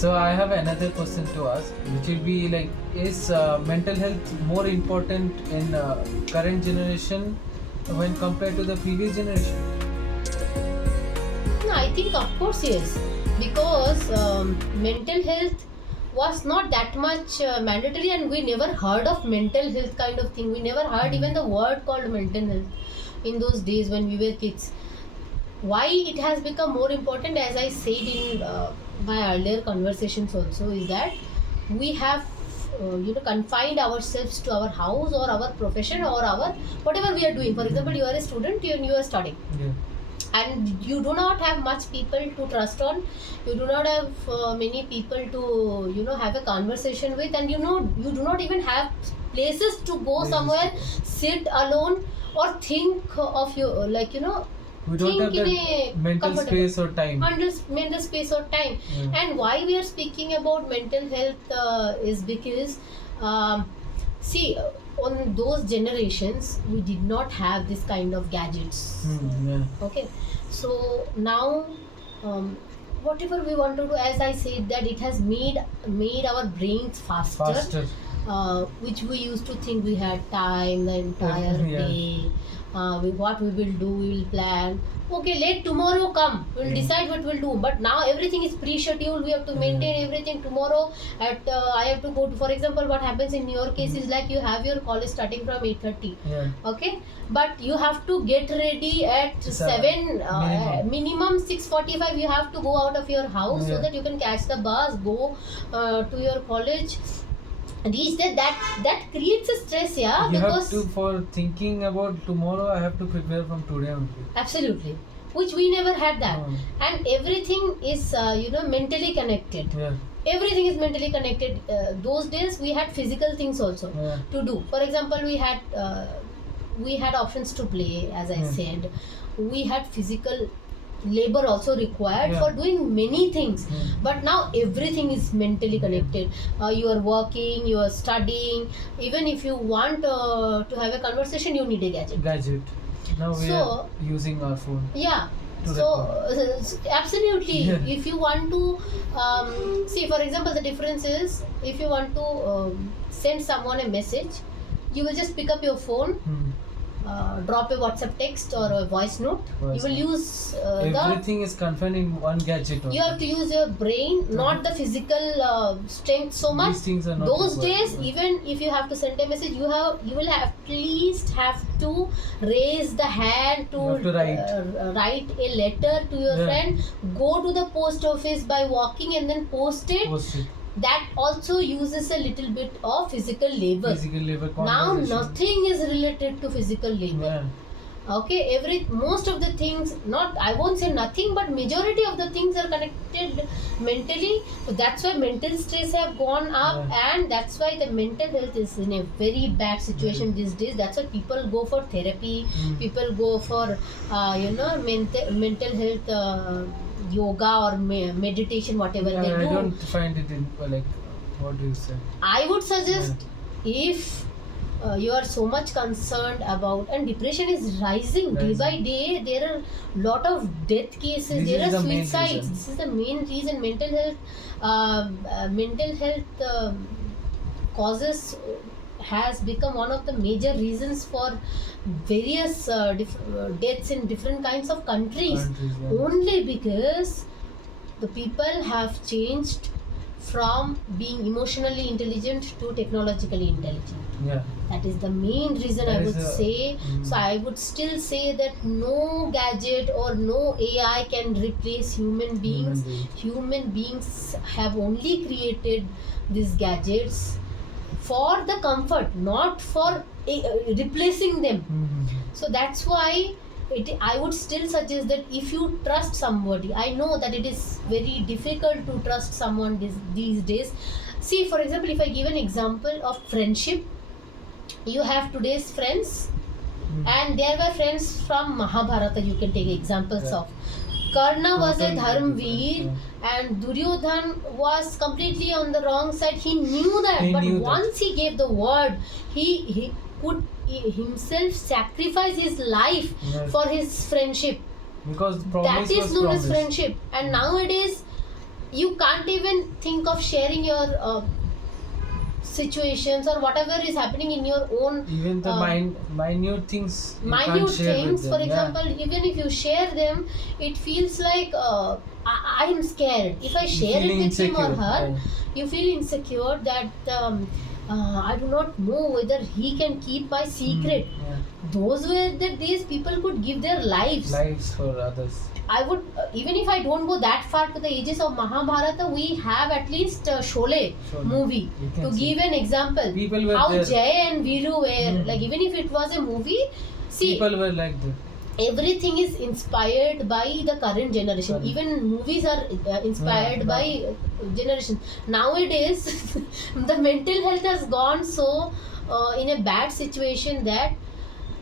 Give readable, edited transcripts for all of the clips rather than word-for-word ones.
So I have another question to ask, which will be like, is mental health more important in current generation when compared to the previous generation? No, I think of course yes, because mental health was not that much mandatory, and we never heard of mental health kind of thing. We never heard even the word called mental health in those days when we were kids. Why it has become more important, as I said in my earlier conversations also, is that we have confined ourselves to our house or our profession or our whatever we are doing. For example, you are a student and you are studying, Yeah. and you do not have much people to trust on. You do not have many people to have a conversation with, and you do not even have places to go somewhere, sit alone, or think of you, We don't have think in that a mental comfortable space or time. mental space or time. Yeah. And why we are speaking about mental health is because see, on those generations we did not have this kind of gadgets. Yeah. Okay, so now whatever we want to do, as I said, that it has made our brains faster. Which we used to think we had time the entire Yeah. day. What we will do, we will plan. Okay, let tomorrow come. We'll decide what we'll do. But now everything is pre-scheduled. We have to maintain everything tomorrow. I have to go to, for example, what happens in your case is like you have your college starting from 8:30. Yeah. Okay, but you have to get ready at 7. Minimum 6:45. You have to go out of your house so that you can catch the bus, go to your college. Reach that creates a stress, yeah. You because have to, for thinking about tomorrow, I have to prepare from today only. Absolutely, which we never had that. No. And everything is mentally connected. Yeah. Everything is mentally connected. Those days we had physical things also to do. For example, we had options to play, as I said. We had physical labor also required for doing many things. But now everything is mentally connected. You are working, you are studying. Even if you want to have a conversation, you need a gadget. Now we are using our phone. Yeah. To So absolutely. Yeah. If you want to see, for example, the difference is, if you want to send someone a message, you will just pick up your phone, drop a WhatsApp text or a voice note. You will use everything is confined in one gadget only. You have to use your brain, not the physical strength so much. These things are not Those required. days, even if you have to send a message, you will at least have to raise the hand to write a letter to your friend, go to the post office by walking and then post it. That also uses a little bit of physical labor. Now nothing is related to physical labor. Okay, most of the things, not, I won't say nothing, but majority of the things are connected mentally. So that's why mental stress have gone up, and that's why the mental health is in a very bad situation these days. That's why people go for therapy, people go for mental health yoga or meditation, whatever they do. I don't find it in, like, what do you say? I would suggest, if you are so much concerned about, and depression is rising day by day, there are lot of death cases, there are suicides. This is the main reason. Mental health causes has become one of the major reasons for various deaths in different kinds of countries. Only because the people have changed from being emotionally intelligent to technologically intelligent. That is the main reason, I would say. So I would still say that no gadget or no AI can replace human beings. Human beings have only created these gadgets for the comfort, not for replacing them. So that's why I would still suggest that if you trust somebody, I know that it is very difficult to trust someone these days. See, for example, if I give an example of friendship, you have today's friends, and there were friends from Mahabharata. You can take examples of. Karna was a Dharmveer, and Duryodhan was completely on the wrong side. He knew that, but once he gave the word, he could himself sacrifice his life for his friendship. Because that is known as friendship. And nowadays, you can't even think of sharing your situations or whatever is happening in your own Even the minute things you can't minute share with things. them. For example, even if you share them, it feels like I am scared. If I share it feeling with him or insecure, her, yeah. you feel insecure that I do not know whether he can keep my secret. Yeah. Those were the days people could give their lives. Lives for others. I would, even if I don't go that far to the ages of Mahabharata, we have at least Sholay movie You can to see. give an example. People were How there. Jay and Viru were, like, even if it was a movie, see, People were like that. everything is inspired by the current generation. Correct. Even movies are inspired by generation. Nowadays, the mental health has gone so in a bad situation that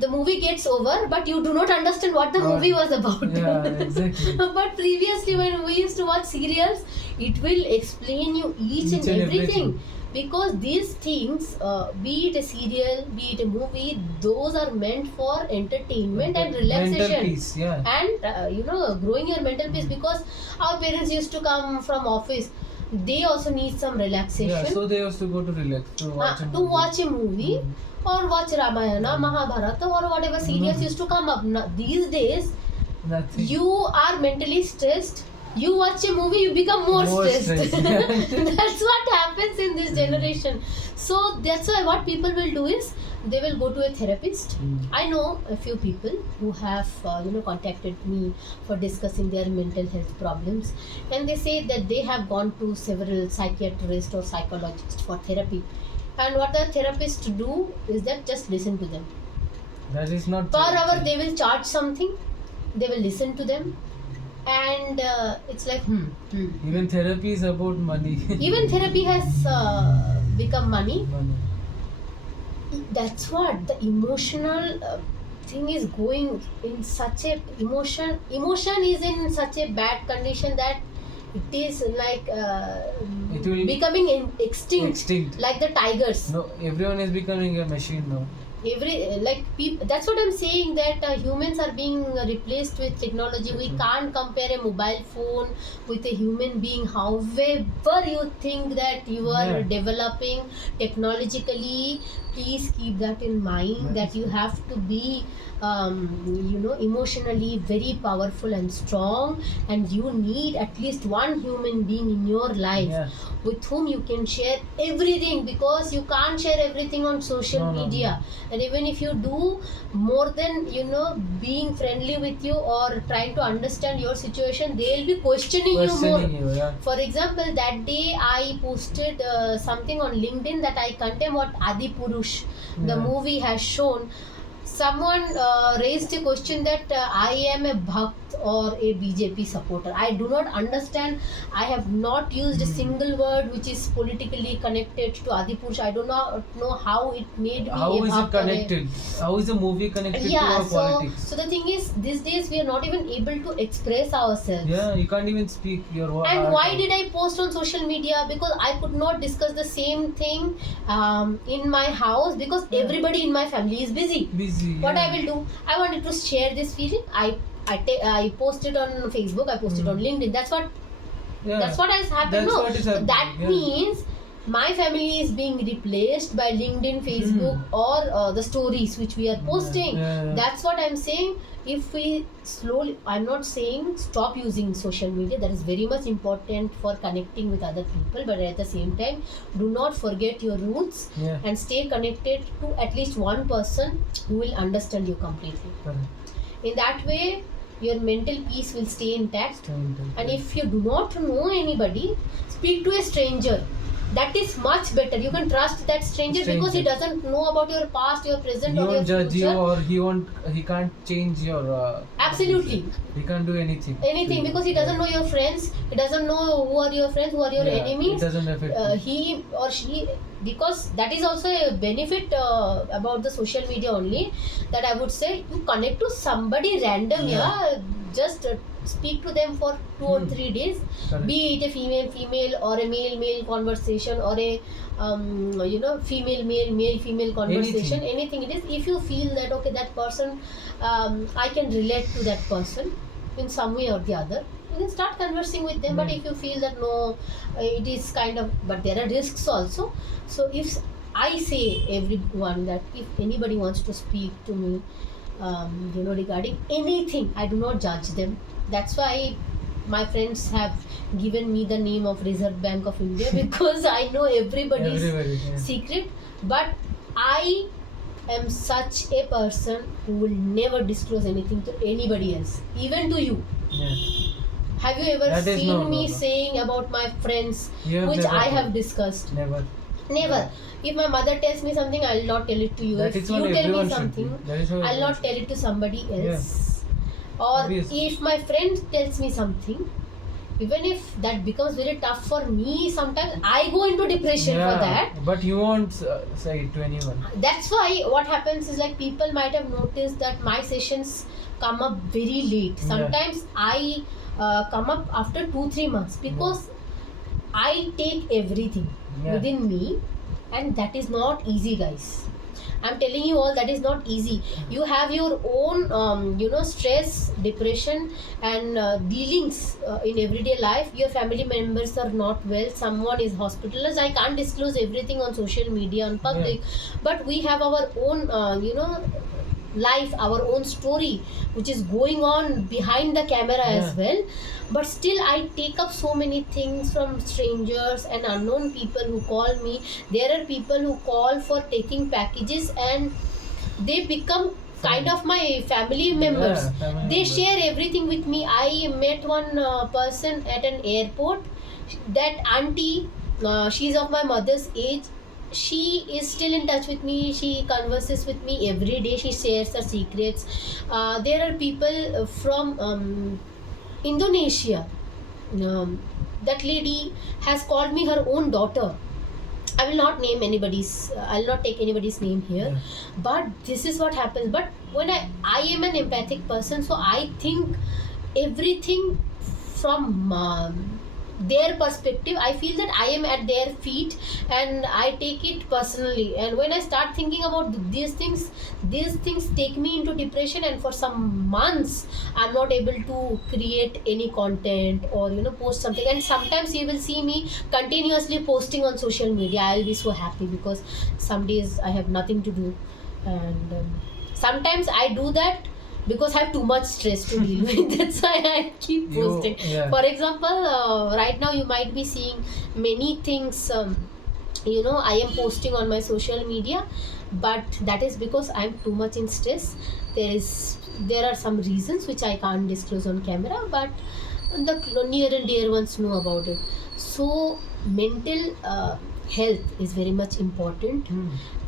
the movie gets over, but you do not understand what the movie was about. Yeah, exactly. But previously, when we used to watch serials, it will explain you each and everything. Because these things, be it a serial, be it a movie, those are meant for entertainment and relaxation. Mental peace, yeah. And growing your mental peace, because our parents used to come from office, they also need some relaxation. Yeah, so they used to go to relax, to watch a movie or watch Ramayana, Mahabharata, or whatever serials used to come up. Now, these days, Nothing. you are mentally stressed. You watch a movie, you become more stressed. Yeah. That's what happens in this generation. So that's why what people will do is they will go to a therapist. I know a few people who have contacted me for discussing their mental health problems, and they say that they have gone to several psychiatrists or psychologists for therapy. And what the therapists do is that just listen to them. That is not Per hour they will charge something, they will listen to them, and it's like Even therapy is about money. Even therapy has become money. That's what the emotional thing is going in such a emotion is in such a bad condition that it is like It will becoming extinct like the tigers. No, everyone is becoming a machine now. That's what I'm saying, that humans are being replaced with technology. We can't compare a mobile phone with a human being. However you think that you are developing technologically, please keep that in mind, that you have to be emotionally very powerful and strong, and you need at least one human being in your life with whom you can share everything, because you can't share everything on social media. And even if you do, more than being friendly with you or trying to understand your situation, they'll be questioning you more. For example, that day I posted something on LinkedIn that I condemn what Adi Purush, the movie, has shown. Someone raised a question that I am a Bhakt or a BJP supporter. I do not understand. I have not used a single word which is politically connected to Adipurush. I do not know how it made me How a is Bhakt it connected? How is the movie connected to our politics? So the thing is, these days we are not even able to express ourselves. Yeah, you can't even speak your word. And why did I post on social media? Because I could not discuss the same thing in my house, because everybody in my family is busy. What I will do, I wanted to share this feeling. I posted on Facebook, I posted on LinkedIn. That's what has happened. That means my family is being replaced by LinkedIn, Facebook, or the stories which we are posting. That's what I'm saying. If we slowly, I'm not saying stop using social media, that is very much important for connecting with other people, but at the same time, do not forget your roots and stay connected to at least one person who will understand you completely. In that way, your mental peace will stay intact. And if you do not know anybody, speak to a stranger. That is much better. You can trust that stranger because he doesn't know about your past, your present, he or your won't judge future. you, or he can't change your absolutely. He can't do anything. Because he doesn't know your friends. He doesn't know who are your friends, who are your enemies. It doesn't affect he or she, because that is also a benefit about the social media only, that I would say you connect to somebody random. Just speak to them for 2 or 3 days. Be it a female or a male conversation, or a female male conversation, anything it is. If you feel that that person, I can relate to that person in some way or the other, you can start conversing with them. But if you feel that no, it is kind of, but there are risks also. So if I say everyone that if anybody wants to speak to me, regarding anything, I do not judge them. That's why my friends have given me the name of Reserve Bank of India because I know everybody's secret. But I am such a person who will never disclose anything to anybody else, even to you. Have you ever seen me saying about my friends, which I have discussed? Never. If my mother tells me something, I will not tell it to you. If you tell me something, I will not tell it to somebody else. Or if my friend tells me something, even if that becomes very tough for me, sometimes I go into depression for that. But you won't say it to anyone. That's why what happens is, like, people might have noticed that my sessions come up very late. Sometimes I come up after 2-3 months because I take everything within me, and that is not easy, guys. I'm telling you all, that is not easy. You have your own stress, depression, and dealings in everyday life. Your family members are not well, someone is hospitalized. I can't disclose everything on social media, on public, but we have our own life, our own story, which is going on behind the camera as well. But still, I take up so many things from strangers and unknown people who call me. There are people who call for taking packages, and they become kind of my family members. They share everything with me. I met one person at an airport. That auntie, she's of my mother's age. She is still in touch with me. She converses with me every day. She shares her secrets. There are people from Indonesia. That lady has called me her own daughter. I will not name anybody's. I'll not take anybody's name here. But this is what happens. But when I am an empathic person, so I think everything from their perspective. I feel that I am at their feet, and I take it personally. And when I start thinking about these things take me into depression, and for some months I'm not able to create any content or post something. And sometimes you will see me continuously posting on social media. I'll be so happy because some days I have nothing to do, and sometimes I do that because I have too much stress to deal with. That's why I keep posting. For example, right now you might be seeing many things I am posting on my social media, but that is because I am too much in stress. There are some reasons which I can't disclose on camera, but the near and dear ones know about it. So mental health is very much important.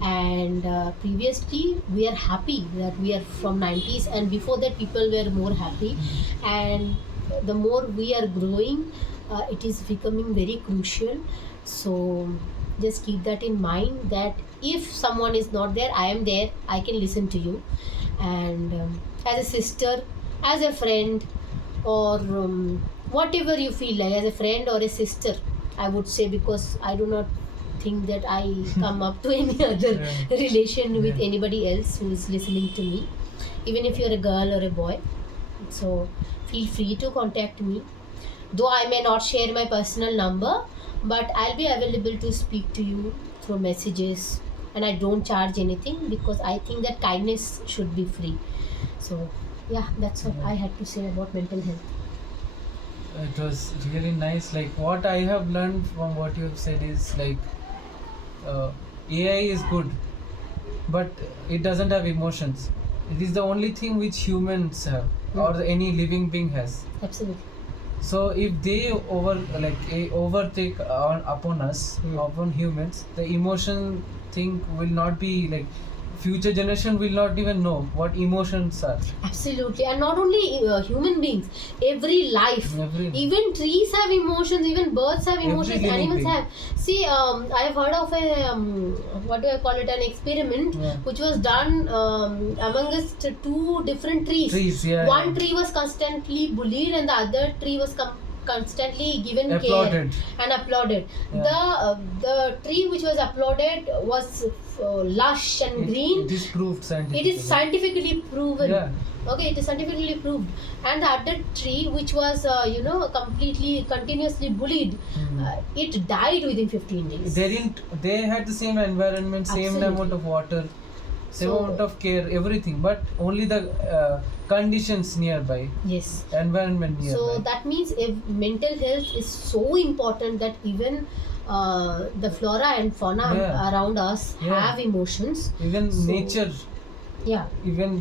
And previously we are happy that we are from 90s, and before that people were more happy. And the more we are growing, it is becoming very crucial. So just keep that in mind, that if someone is not there, I am there. I can listen to you, and as a sister, as a friend, or whatever you feel like, as a friend or a sister, I would say, because I do not think that I come up to any other relation with anybody else who is listening to me, even if you're a girl or a boy. So feel free to contact me, though I may not share my personal number, but I'll be available to speak to you through messages, and I don't charge anything because I think that kindness should be free. So that's what I had to say about mental health. It was really nice. Like, what I have learned from what you have said is, like, AI is good, but it doesn't have emotions. It is the only thing which humans have, or any living being has. Absolutely. So if they overtake upon us, upon humans, the emotion thing will not be like. Future generation will not even know what emotions are. Absolutely. And not only human beings, every life, even trees have emotions, even birds have emotions, animals have. See, I have heard of a an experiment which was done amongst two different trees. One tree was constantly bullied, and the other tree was constantly given Applauded. care and applauded. Yeah. The tree which was applauded was lush and green. It is proved It scientifically. is scientifically proven. Yeah. Okay, it is scientifically proved. And the other tree which was completely continuously bullied, it died within 15 days. They had the same environment, same Absolutely. amount of water, same So- amount of care, everything, but only the conditions nearby, Yes. environment nearby. So that means if mental health is so important that even the flora and fauna Yeah. around us Yeah. have emotions. even So- nature Yeah,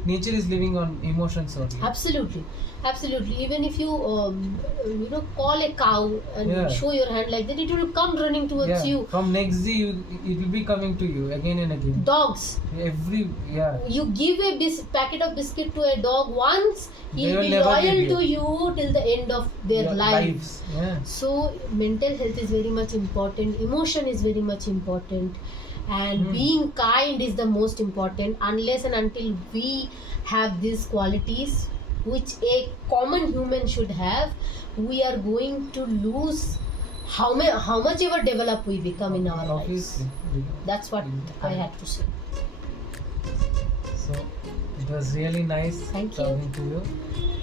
nature is living on emotions only. absolutely. Even if you call a cow and Yeah. show your hand like that, it will come running towards Yeah. you. From next day it will be coming to you again and again. Dogs, Yeah. you give a packet of biscuit to a dog once, They he'll will be never loyal leave to you till the end of their Your lives. Yeah. So mental health is very much important, emotion is very much important, and being kind is the most important. Unless and until we have these qualities which a common human should have, we are going to lose how much ever develop we become in our lives. Obviously. That's what I had to say. So it was really nice Thank you. talking to you.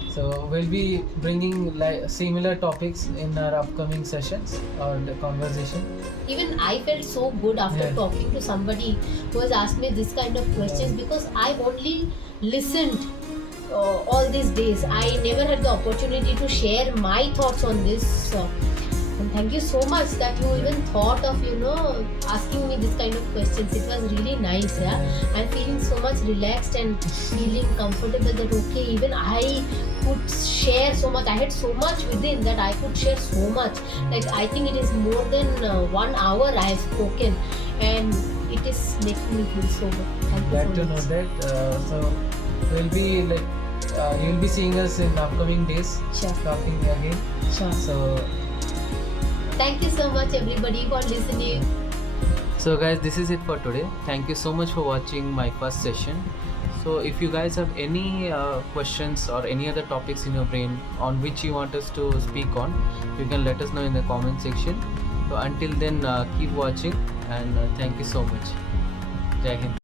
So we'll be bringing similar topics in our upcoming sessions or the conversation. Even I felt so good after Yeah. talking to somebody who has asked me this kind of questions, because I only listened all these days. I never had the opportunity to share my thoughts on this. And thank you so much that you even thought of asking me this kind of questions. It was really nice. Yeah, I'm feeling so much relaxed and feeling comfortable that okay, even I could share so much. I had so much within that I could share so much. Like I think it is more than 1 hour I have spoken, and it is making me feel so good. Thank you Glad so to know much. that. So we'll be you'll be seeing us in upcoming days. Sure. Talking again. Sure. So Thank you so much everybody for listening. So guys, this is it for today. Thank you so much for watching my first session. So if you guys have any questions or any other topics in your brain on which you want us to speak on, you can let us know in the comment section. So until then, keep watching and thank you so much. Jai Hind.